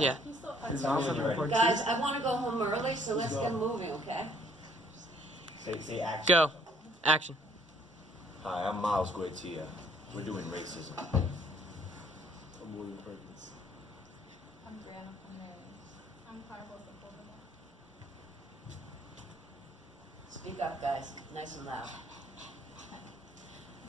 Yeah. Guys, I want to go home early, so let's get moving, okay? Say action. Go. Action. Hi, I'm Miles Guertia. We're doing racism. I'm William Perkins. I'm Brianna Ramirez. I'm Carlos Sepulveda. Speak up, guys. Nice and loud.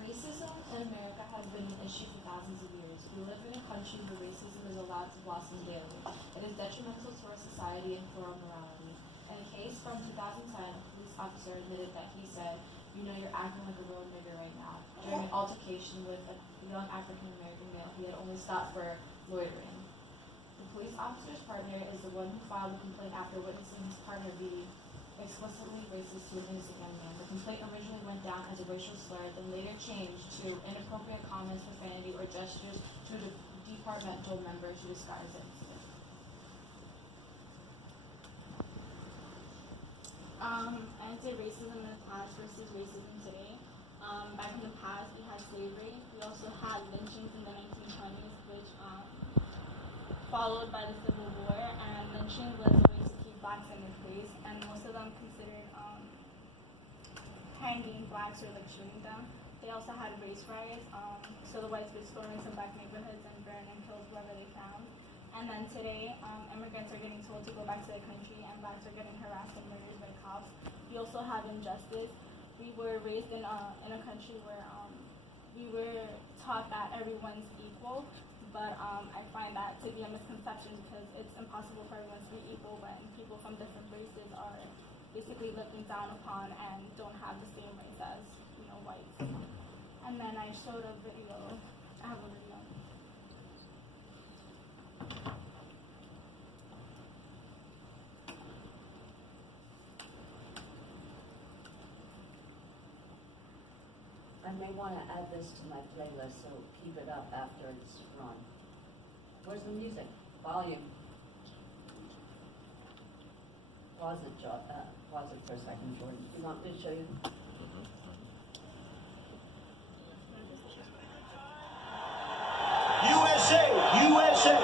Racism in America has been an issue for thousands of years. We live in a country where racism is allowed to blossom daily. It is detrimental to our society and for our morality. In a case from 2010, a police officer admitted that he said, "You know, you're acting like a real nigger right now," during an altercation with a young African-American male he had only stopped for loitering. The police officer's partner is the one who filed the complaint after witnessing his partner be explicitly racist to an innocent young man. The complaint originally went down as a racial slur, then later changed to inappropriate comments, profanity, or gestures to a departmental member to disguise the incident. Anti-racism in the past versus racism today. Back in the past, we had slavery. We also had lynchings in the 1920s, which followed by the Civil War. And lynching was a way to keep blacks in their place, and most of them considered hanging blacks or like shooting them. They also had race riots, so the whites would storm into black neighborhoods and burn and kill whoever they found. And then today, immigrants are getting told to go back to their country, and blacks are getting harassed and murdered by cops. We also have injustice. We were raised in a country where we were taught that everyone's equal, but I find that to be a misconception because it's impossible for everyone to be equal when people from different races are basically looked down upon and don't have the same rights as, you know, whites. And then I showed a video. I have a video. I may want to add this to my playlist, so keep it up after it's run. Where's the music? Volume. Pause it, pause it for a second, Jordan. You want me to show you? USA! USA!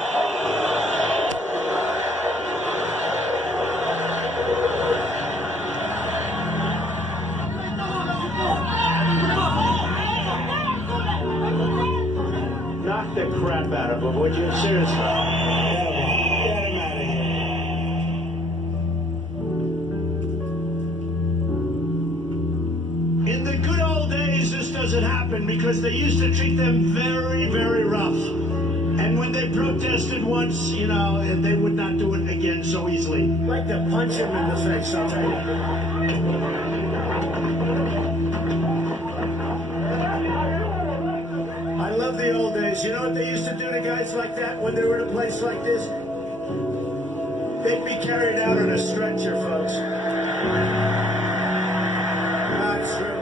Knock the crap out of him, would you? Seriously. Get him out of here. In the good old days, this doesn't happen because they used to treat them very, very rough. And when they protested once, you know, they would not do it again so easily. I'd like to punch him in the face, I'll tell you. I love the old days. You know what they used to do to guys like that when they were in a place like this? They'd be carried out on a stretcher, folks. Not true.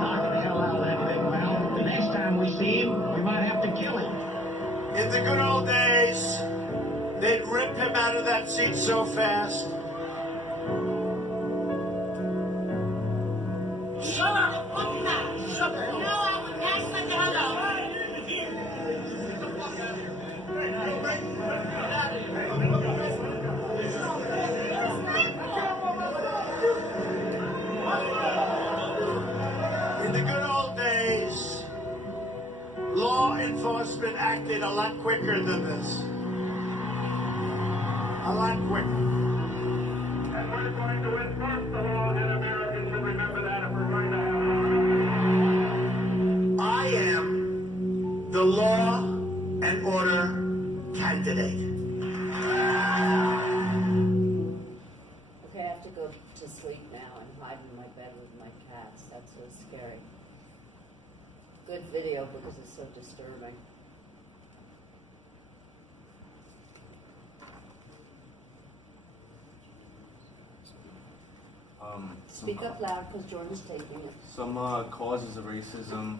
Knocking the hell out of that thing, pal. The next time we see him, we might have to kill him. In the good old days, they'd rip him out of that seat so fast. Shut up! Shut the hell up! In the good old days, law enforcement acted a lot quicker than this. A lot quicker. And we're going to enforce the law, and Americans should remember that if we're going to have. I am the law and order candidate. Okay, I have to go to sleep now and hide in my bed with my cats. That's so scary. Good video because it's so disturbing. Speak up loud because Jordan's taking it. Some causes of racism.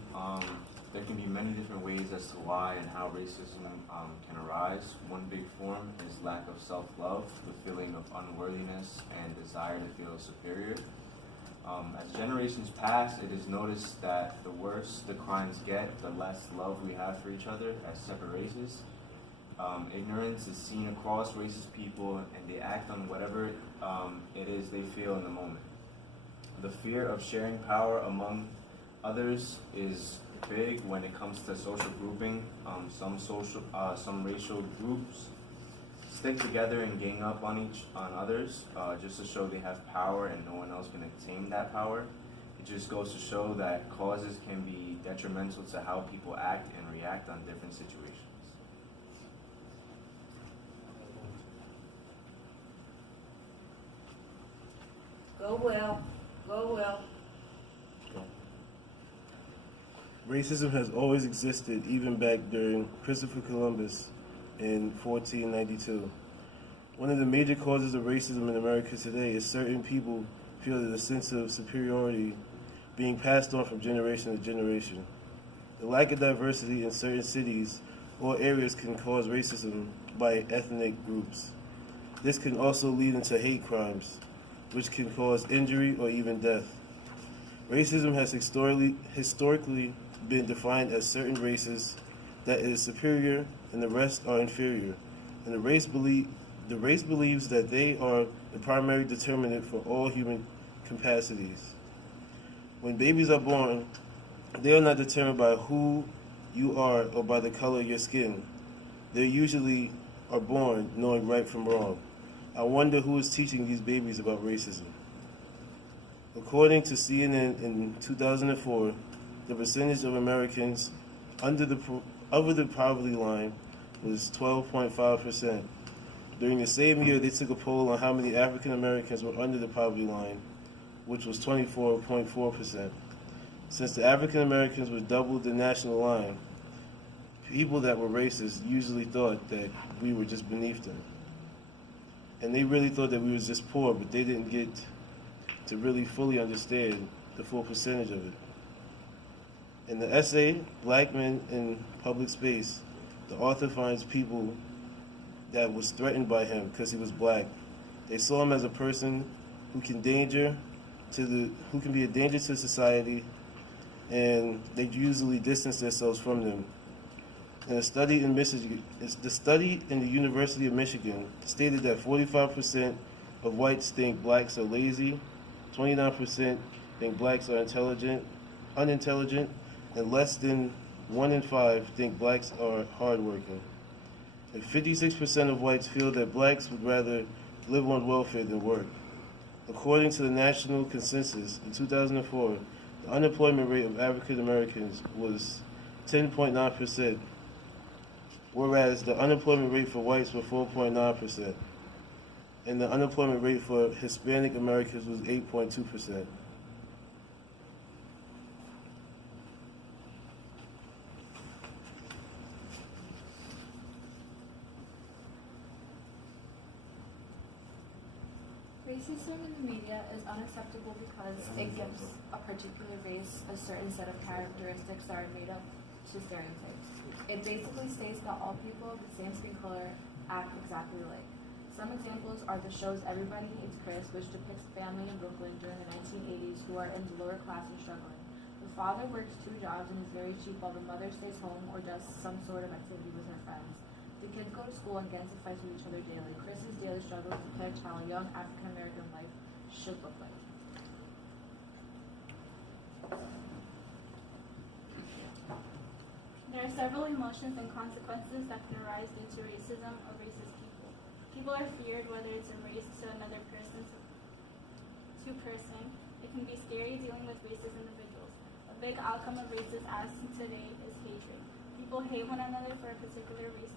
There can be many different ways as to why and how racism can arise. One big form is lack of self-love, the feeling of unworthiness and desire to feel superior. As generations pass, it is noticed that the worse the crimes get, the less love we have for each other as separate races. Ignorance is seen across racist people, and they act on whatever it is they feel in the moment. The fear of sharing power among others is big when it comes to social grouping. Some racial groups stick together and gang up on others just to show they have power and no one else can attain that power. It just goes to show that causes can be detrimental to how people act and react on different situations. Go Will. Go Will. Racism has always existed, even back during Christopher Columbus in 1492. One of the major causes of racism in America today is certain people feel that a sense of superiority being passed on from generation to generation. The lack of diversity in certain cities or areas can cause racism by ethnic groups. This can also lead into hate crimes, which can cause injury or even death. Racism has historically been defined as certain races that is superior and the rest are inferior, and the race believes that they are the primary determinant for all human capacities. When babies are born, they are not determined by who you are or by the color of your skin. They usually are born knowing right from wrong. I wonder who is teaching these babies about racism. According to CNN in 2004, the percentage of Americans over the poverty line was 12.5%. During the same year, they took a poll on how many African Americans were under the poverty line, which was 24.4%. Since the African Americans were double the national line, people that were racist usually thought that we were just beneath them. And they really thought that we was just poor, but they didn't get to really fully understand the full percentage of it. In the essay, Black Men in Public Space, the author finds people that was threatened by him because he was black. They saw him as a person who can be a danger to society, and they usually distance themselves from them. In a study in Michigan, the study in the University of Michigan stated that 45% of whites think blacks are lazy, 29% think blacks are unintelligent, and less than 1 in 5 think blacks are hardworking. And 56% of whites feel that blacks would rather live on welfare than work. According to the national consensus, in 2004, the unemployment rate of African Americans was 10.9%, whereas the unemployment rate for whites was 4.9%, and the unemployment rate for Hispanic Americans was 8.2%. Racism in the media is unacceptable because it gives a particular race a certain set of characteristics that are made up to stereotypes. It basically states that all people of the same skin color act exactly alike. Some examples are the shows Everybody Hates Chris, which depicts family in Brooklyn during the 1980s who are in the lower class and struggling. The father works 2 jobs and is very cheap while the mother stays home or does some sort of activity with her friends. The kids go to school and get into fights with each other daily. Chris's daily struggles depict how a young African-American life should look like. There are several emotions and consequences that can arise due to racism or racist people. People are feared whether it's a race to another person to person. It can be scary dealing with racist individuals. A big outcome of racist acts today is hatred. People hate one another for a particular race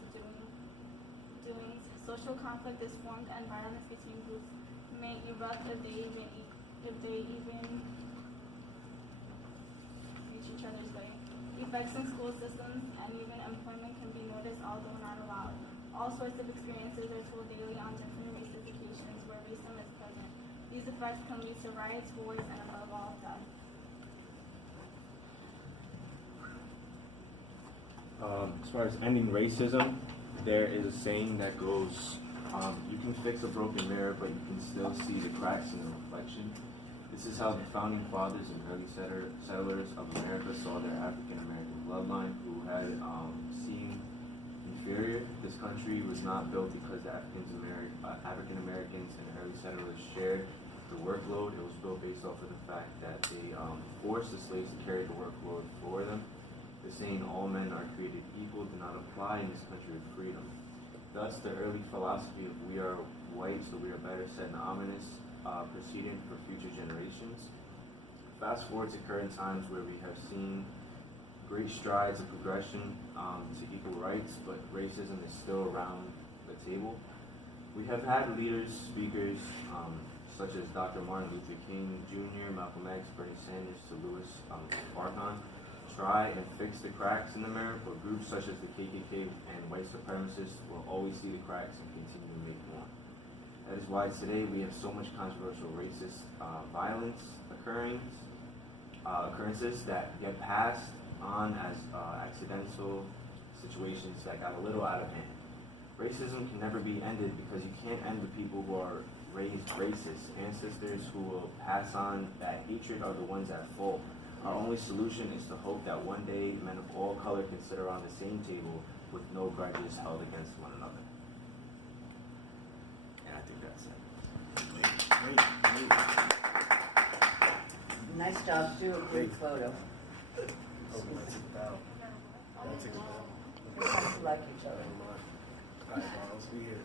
doings. Social conflict is formed and violence between groups may erupt if they even reach each other's way. Effects in school systems and even employment can be noticed, although not allowed. All sorts of experiences are told daily on different racist occasions where racism is present. These effects can lead to riots, wars, and above all, death. As far as ending racism, there is a saying that goes, you can fix a broken mirror, but you can still see the cracks in the reflection. This is how the founding fathers and early settlers of America saw their African American bloodline, who had seen inferior. This country was not built because the African Americans and early settlers shared the workload. It was built based off of the fact that they forced the slaves to carry the workload for them. The saying, all men are created equal, did not apply in this country of freedom. Thus, the early philosophy of we are white, so we are better, set an ominous precedent for future generations. Fast forward to current times where we have seen great strides of progression to equal rights, but racism is still around the table. We have had leaders, speakers, such as Dr. Martin Luther King Jr., Malcolm X, Bernie Sanders, to Louis Farrakhan, try and fix the cracks in the mirror, but groups such as the KKK and white supremacists will always see the cracks and continue to make more. That is why today we have so much controversial racist violence occurrences that get passed on as accidental situations that got a little out of hand. Racism can never be ended because you can't end with people who are raised racist. Ancestors who will pass on that hatred are the ones at fault. Our only solution is to hope that one day men of all color can sit around the same table with no grudges held against one another. And I think that's it. Nice job. Do a great photo. We have to like each other. All right, Miles, we here.